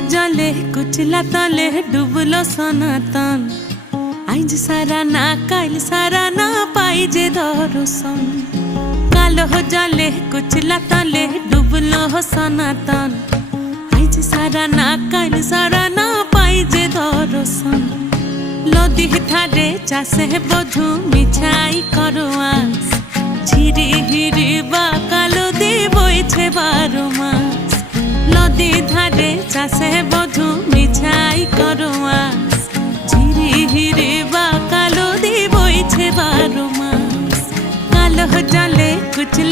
জলে কুচলা তলে ডুবলো সনাতন। আইজ সারা না কাল সারা না পাই যে দর্শন। কালো জলে কুচলা তলে ডুবলো সনাতন। আইজ সারা না কাল সারা না পাই যে দর্শন। নদী ধারে চাষে বধু মিছাই করোয়াস। ঝিরি হিরি বা কালো দি বইছে 12 মাস। নদী ধারে চাষে বধু মিছাই করোয়াস। ঝিরি হিরি বা কালো দি বইছে 12 মাস। কালো জলে কুচলা